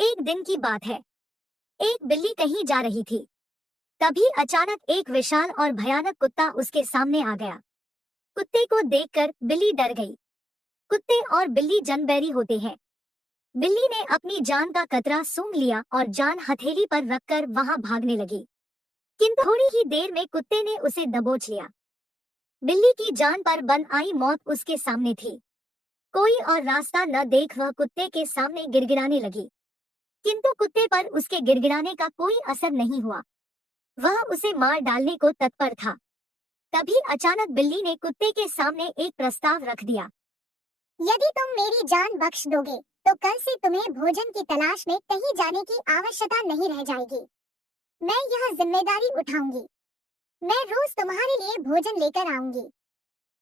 एक दिन की बात है। एक बिल्ली कहीं जा रही थी। तभी अचानक एक विशाल और भयानक कुत्ता उसके सामने आ गया। कुत्ते को देखकर बिल्ली डर गई। कुत्ते और बिल्ली जनबैरी होते हैं। बिल्ली ने अपनी जान का कतरा सूंघ लिया और जान हथेली पर रखकर वहां भागने लगी। किंतु थोड़ी ही देर में कुत्ते ने उसे दबोच लिया। बिल्ली की जान पर बन आई मौत उसके सामने थी। कोई और रास्ता न देख वह कुत्ते के सामने गिड़गिड़ाने लगी। किंतु कुत्ते पर उसके गिड़गिड़ाने का कोई असर नहीं हुआ। वह उसे मार डालने को तत्पर था। तभी अचानक बिल्ली ने कुत्ते के सामने एक प्रस्ताव रख दिया। यदि तुम मेरी जान बख्श दोगे, तो कल से तुम्हें भोजन की तलाश में कहीं जाने की आवश्यकता नहीं रह जाएगी। मैं यह जिम्मेदारी उठाऊंगी। मैं रोज तुम्हारे लिए भोजन लेकर आऊंगी।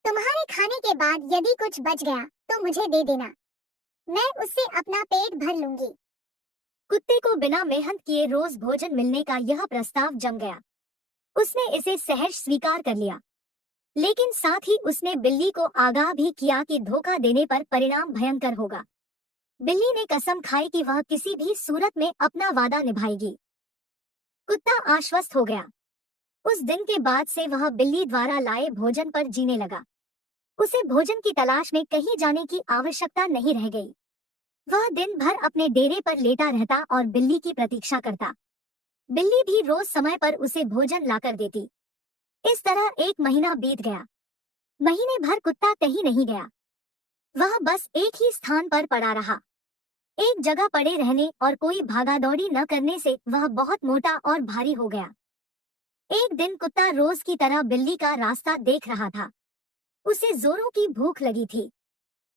तुम्हारे खाने के बाद यदि कुछ बच गया, तो मुझे दे देना। मैं उससे अपना पेट भर लूंगी। कुत्ते को बिना मेहनत किए रोज भोजन मिलने का यह प्रस्ताव जम गया। उसने इसे सहज स्वीकार कर लिया। लेकिन साथ ही उसने बिल्ली को आगाह भी किया कि धोखा देने पर परिणाम भयंकर होगा। बिल्ली ने कसम खाई कि वह किसी भी सूरत में अपना वादा निभाएगी। कुत्ता आश्वस्त हो गया। उस दिन के बाद से वह बिल्ली द्वारा लाए भोजन पर जीने लगा। उसे भोजन की तलाश में कहीं जाने की आवश्यकता नहीं रह गई। वह दिन भर अपने डेरे पर लेटा रहता और बिल्ली की प्रतीक्षा करता। बिल्ली भी रोज समय पर उसे भोजन लाकर देती। इस तरह एक महीना बीत गया। महीने भर कुत्ता कहीं नहीं गया। वह बस एक ही स्थान पर पड़ा रहा। एक जगह पड़े रहने और कोई भागादौड़ी न करने से वह बहुत मोटा और भारी हो गया। एक दिन कुत्ता रोज की तरह बिल्ली का रास्ता देख रहा था। उसे जोरों की भूख लगी थी।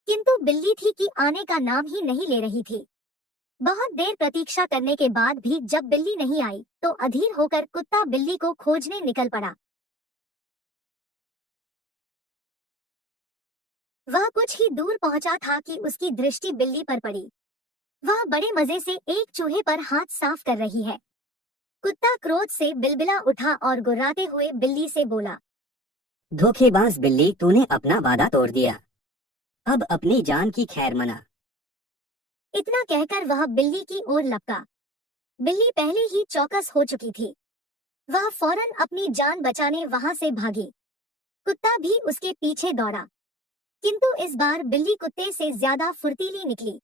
किंतु बिल्ली थी कि आने का नाम ही नहीं ले रही थी। बहुत देर प्रतीक्षा करने के बाद भी जब बिल्ली नहीं आई, तो अधीर होकर कुत्ता बिल्ली को खोजने निकल पड़ा। वह कुछ ही दूर पहुंचा था कि उसकी दृष्टि बिल्ली पर पड़ी। वह बड़े मजे से एक चूहे पर हाथ साफ कर रही है। कुत्ता क्रोध से बिलबिला उठा और गुर्राते हुए बिल्ली से बोला। धोखेबाज बिल्ली, तूने अपना वादा तोड़ दिया। अब अपनी जान की खैर मना। इतना कहकर वह बिल्ली की ओर लपका। बिल्ली पहले ही चौकस हो चुकी थी। वह फौरन अपनी जान बचाने वहां से भागी। कुत्ता भी उसके पीछे दौड़ा। किंतु इस बार बिल्ली कुत्ते से ज्यादा फुर्तीली निकली।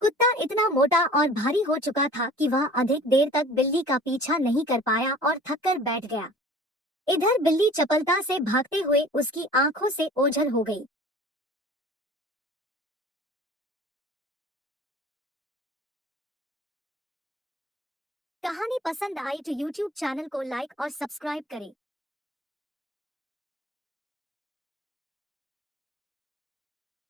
कुत्ता इतना मोटा और भारी हो चुका था कि वह अधिक देर तक बिल्ली का पीछा नहीं कर पाया और थककर बैठ गया। इधर बिल्ली चपलता से भागते हुए उसकी आंखों से ओझल हो गई। कहानी पसंद आई तो YouTube चैनल को लाइक और सब्सक्राइब करें।